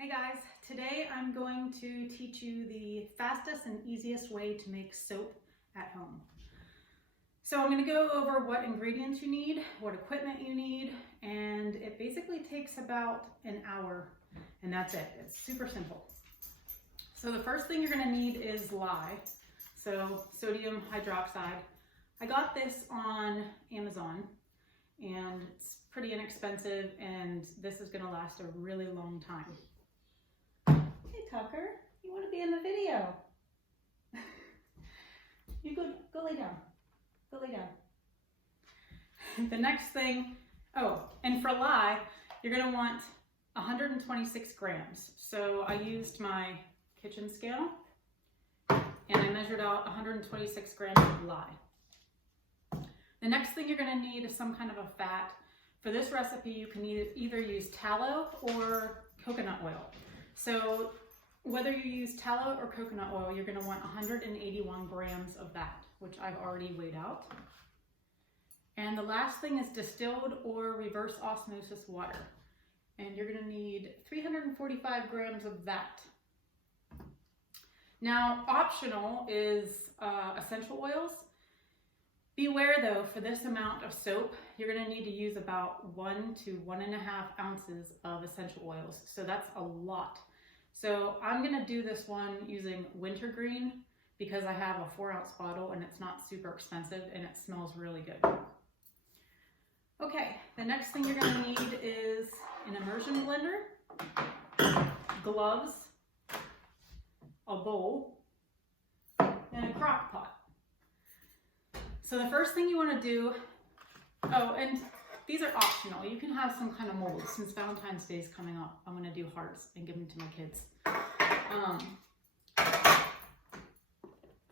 Hey guys, today I'm going to teach you the fastest and easiest way to make soap at home. So I'm going to go over what ingredients you need, what equipment you need, and it basically takes about an hour, and that's it. It's super simple. So the first thing you're going to need is lye, so sodium hydroxide. I got this on Amazon, and it's pretty inexpensive, and this is going to last a really long time. Hey Tucker, you want to be in the video? You go lay down. Go lay down. The next thing, and for lye, you're going to want 126 grams. So I used my kitchen scale and I measured out 126 grams of lye. The next thing you're going to need is some kind of a fat. For this recipe, you can either use tallow or coconut oil. So whether you use tallow or coconut oil, you're going to want 181 grams of that, which I've already weighed out. And the last thing is distilled or reverse osmosis water. And you're going to need 345 grams of that. Now, optional is essential oils. Beware though, for this amount of soap, you're going to need to use about 1 to 1.5 ounces of essential oils. So that's a lot. So I'm going to do this one using wintergreen because I have a 4-ounce bottle and it's not super expensive and it smells really good. Okay, the next thing you're going to need is an immersion blender, gloves, a bowl, and a crock pot. So the first thing you want to do, and these are optional. You can have some kind of mold. Since Valentine's Day is coming up, I'm going to do hearts and give them to my kids.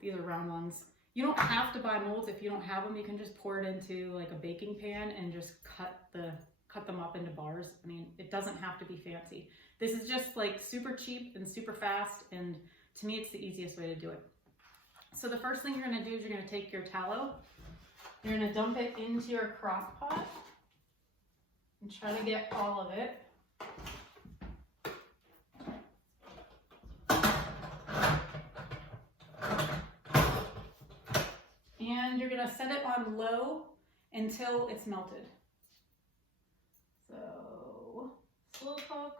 These are round ones. You don't have to buy molds if you don't have them. You can just pour it into like a baking pan and just cut them up into bars. I mean, it doesn't have to be fancy. This is just like super cheap and super fast, and to me, it's the easiest way to do it. So the first thing you're going to do is you're going to take your tallow. You're going to dump it into your crock pot and try to get all of it. And you're going to set it on low until it's melted. So slow cook,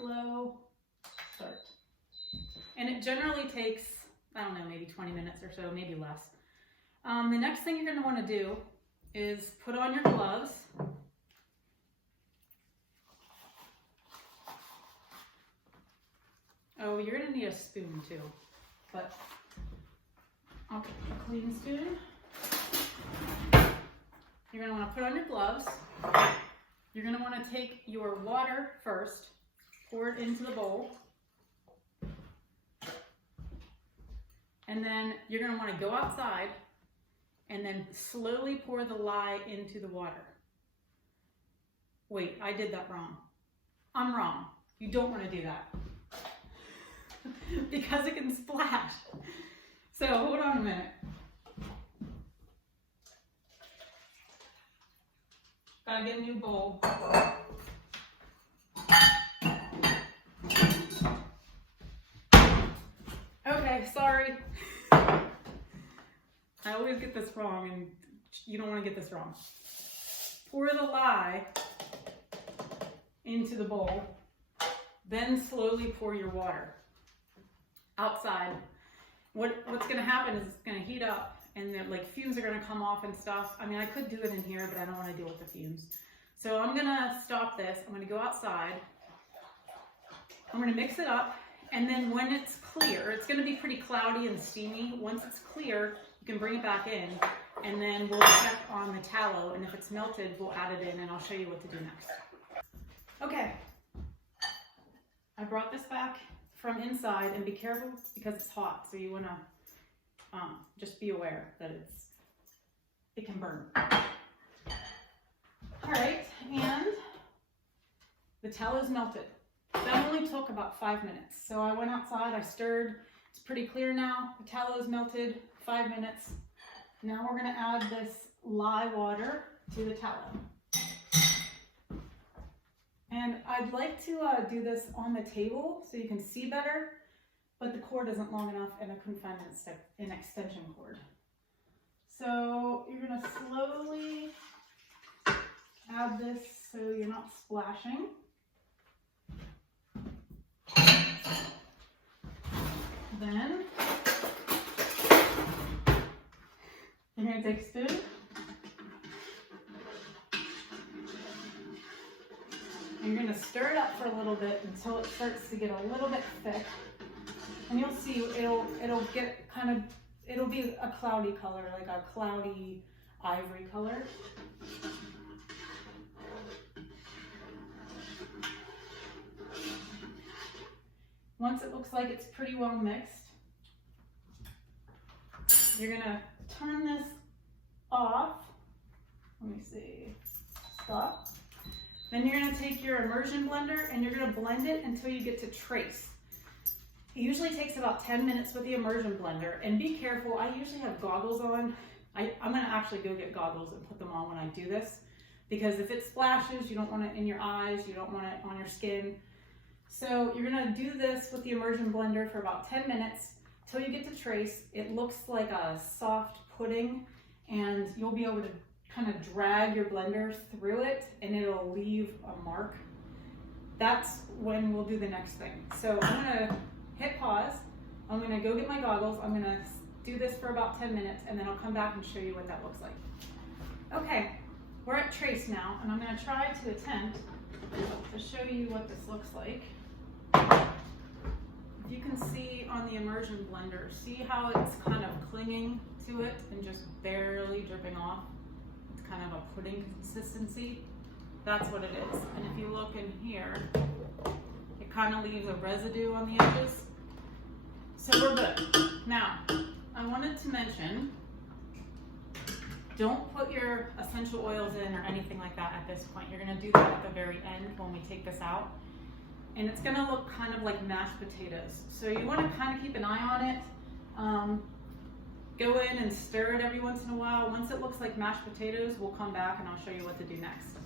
low, start. And it generally takes, I don't know, maybe 20 minutes or so, maybe less. The next thing you're going to want to do is put on your gloves. Oh, you're going to need a spoon too, but I'll get a clean spoon. You're going to want to put on your gloves. You're going to want to take your water first, pour it into the bowl. And then you're going to want to go outside and then slowly pour the lye into the water. Wait, I did that wrong. I'm wrong. You don't want to do that because it can splash. So hold on a minute. Gotta get a new bowl. Okay, sorry. I always get this wrong, and you don't want to get this wrong. Pour the lye into the bowl, then slowly pour your water outside. What's going to happen is it's going to heat up, and like fumes are going to come off and stuff. I mean, I could do it in here, but I don't want to deal with the fumes. So I'm going to stop this. I'm going to go outside. I'm going to mix it up. And then when it's clear, it's going to be pretty cloudy and steamy. Once it's clear, you can bring it back in, and then we'll check on the tallow, and if it's melted, we'll add it in, and I'll show you what to do next. Okay, I brought this back from inside, and be careful because it's hot, so you want to just be aware that it can burn. All right, and the tallow's melted. That only took about 5 minutes. So I went outside, I stirred, it's pretty clear now. The tallow is melted, 5 minutes. Now we're gonna add this lye water to the tallow. And I'd like to do this on the table so you can see better, but the cord isn't long enough and I couldn't find an extension cord. So you're gonna slowly add this so you're not splashing. Then you're gonna take a spoon and you're gonna stir it up for a little bit until it starts to get a little bit thick. And you'll see it'll get kind of, it'll be a cloudy color, like a cloudy ivory color. Once it looks like it's pretty well mixed, you're gonna turn this off. Let me see, stop. Then you're gonna take your immersion blender and you're gonna blend it until you get to trace. It usually takes about 10 minutes with the immersion blender, and be careful, I usually have goggles on. I'm gonna actually go get goggles and put them on when I do this, because if it splashes, you don't want it in your eyes, you don't want it on your skin. So you're gonna do this with the immersion blender for about 10 minutes till you get to trace. It looks like a soft pudding, and you'll be able to kind of drag your blender through it and it'll leave a mark. That's when we'll do the next thing. So I'm gonna hit pause. I'm gonna go get my goggles. I'm gonna do this for about 10 minutes and then I'll come back and show you what that looks like. Okay, we're at trace now, and I'm gonna try to attempt to show you what this looks like. If you can see on the immersion blender, see how it's kind of clinging to it and just barely dripping off? It's kind of a pudding consistency. That's what it is. And if you look in here, it kind of leaves a residue on the edges. So we're good. Now, I wanted to mention, don't put your essential oils in or anything like that at this point. You're gonna do that at the very end when we take this out. And it's gonna look kind of like mashed potatoes. So you wanna kind of keep an eye on it. Go in and stir it every once in a while. Once it looks like mashed potatoes, we'll come back and I'll show you what to do next.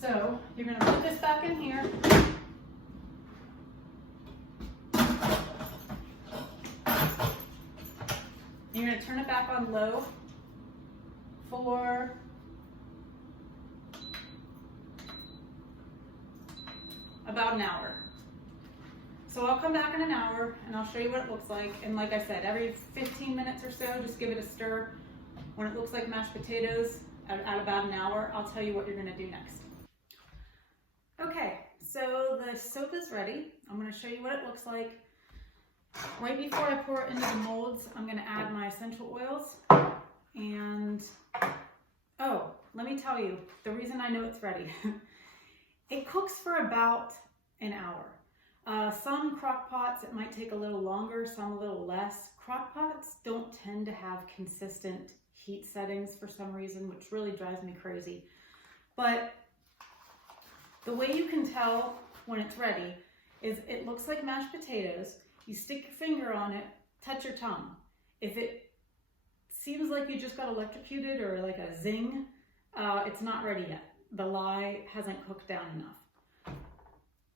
So you're gonna put this back in here. You're gonna turn it back on low for about an hour. So I'll come back in an hour and I'll show you what it looks like. And like I said, every 15 minutes or so, just give it a stir. When it looks like mashed potatoes at about an hour, I'll tell you what you're gonna do next. Okay, so the soap is ready. I'm gonna show you what it looks like. Right before I pour it into the molds, I'm gonna add my essential oils. And, oh, let me tell you, the reason I know it's ready. It cooks for about an hour. Some crock pots, it might take a little longer, some a little less. Crock pots don't tend to have consistent heat settings for some reason, which really drives me crazy. But the way you can tell when it's ready is it looks like mashed potatoes. You stick your finger on it, touch your tongue. If it seems like you just got electrocuted or like a zing, it's not ready yet. The lye hasn't cooked down enough.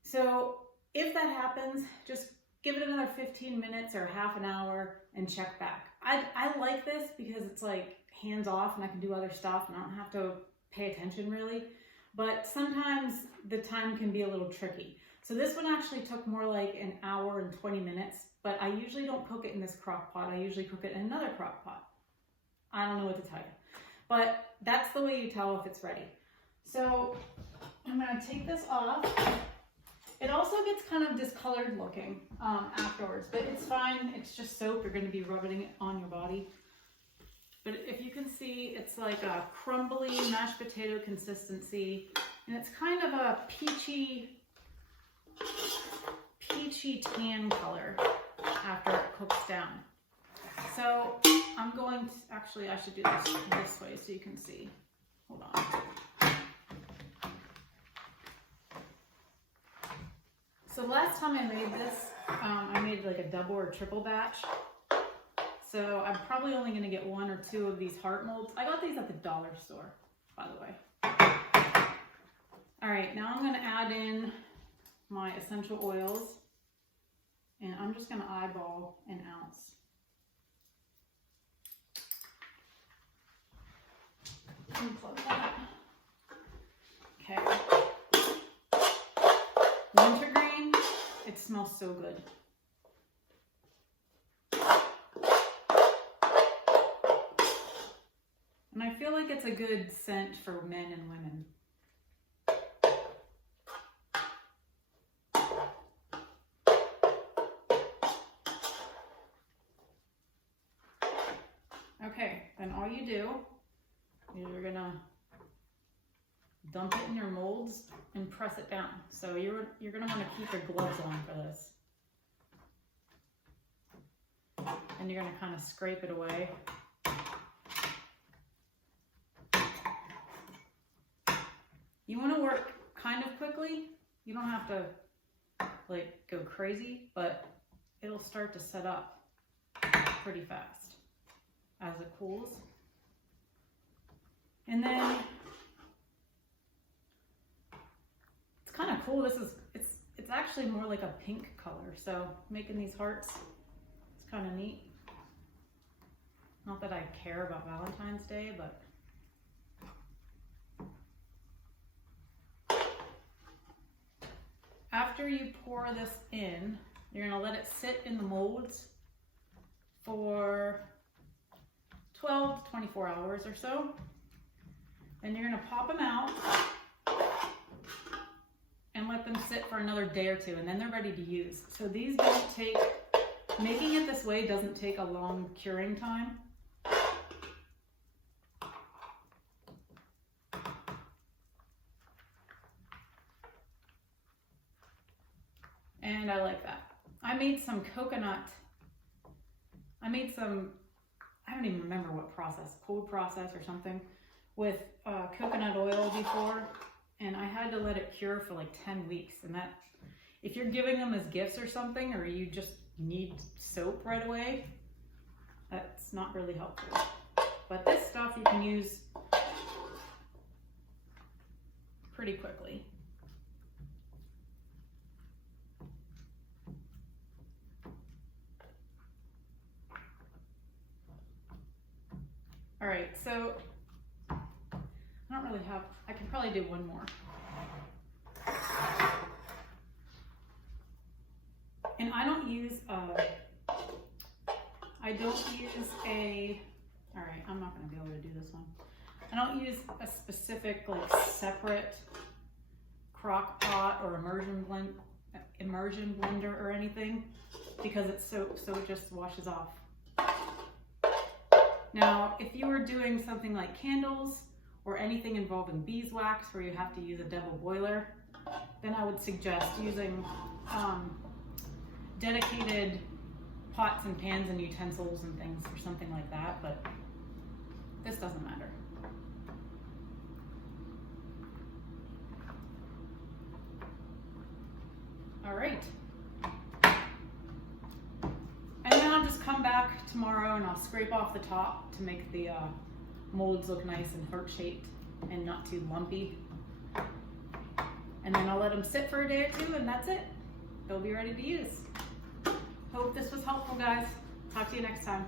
So if that happens, just give it another 15 minutes or half an hour and check back. I like this because it's like hands off and I can do other stuff and I don't have to pay attention really. But sometimes the time can be a little tricky. So this one actually took more like an hour and 20 minutes, but I usually don't cook it in this crock pot. I usually cook it in another crock pot. I don't know what to tell you, but that's the way you tell if it's ready. So I'm gonna take this off. It also gets kind of discolored looking afterwards, but it's fine. It's just soap. You're gonna be rubbing it on your body. But if you can see, it's like a crumbly mashed potato consistency, and it's kind of a peachy tan color after it cooks down. So I'm going to, actually I should do this way so you can see. Hold on. So last time I made this, I made like a double or triple batch. So I'm probably only gonna get 1 or 2 of these heart molds. I got these at the dollar store, by the way. All right, now I'm gonna add in my essential oils, and I'm just gonna eyeball an ounce. Unplug that. Okay. Wintergreen, it smells so good. And I feel like it's a good scent for men and women. Okay, then all you do is you're gonna dump it in your molds and press it down. So you're gonna wanna keep your gloves on for this. And you're gonna kind of scrape it away. You wanna work kind of quickly. You don't have to like go crazy, but it'll start to set up pretty fast as it cools. And then it's kind of cool. It's actually more like a pink color. So making these hearts is kind of neat. Not that I care about Valentine's Day, but after you pour this in, you're gonna let it sit in the molds for 12 to 24 hours or so. And you're gonna pop them out and let them sit for another day or two, and then they're ready to use. So these don't take, making it this way doesn't take a long curing time. And I like that. I made some coconut, I don't even remember what process, cold process or something, with coconut oil before, and I had to let it cure for like 10 weeks. And that, if you're giving them as gifts or something, or you just need soap right away, that's not really helpful. But this stuff you can use pretty quickly. All right, so I don't really have, I can probably do one more. And I don't use all right, I'm not gonna be able to do this one. I don't use a specific like separate crock pot or immersion blender or anything, because it's soap, so it just washes off. Now, if you were doing something like candles or anything involving beeswax where you have to use a double boiler, then I would suggest using dedicated pots and pans and utensils and things for something like that, but this doesn't matter. All right. And then I'll just come back tomorrow and I'll scrape off the top to make the molds look nice and heart-shaped and not too lumpy. And then I'll let them sit for a day or two, and that's it. They'll be ready to use. Hope this was helpful, guys. Talk to you next time.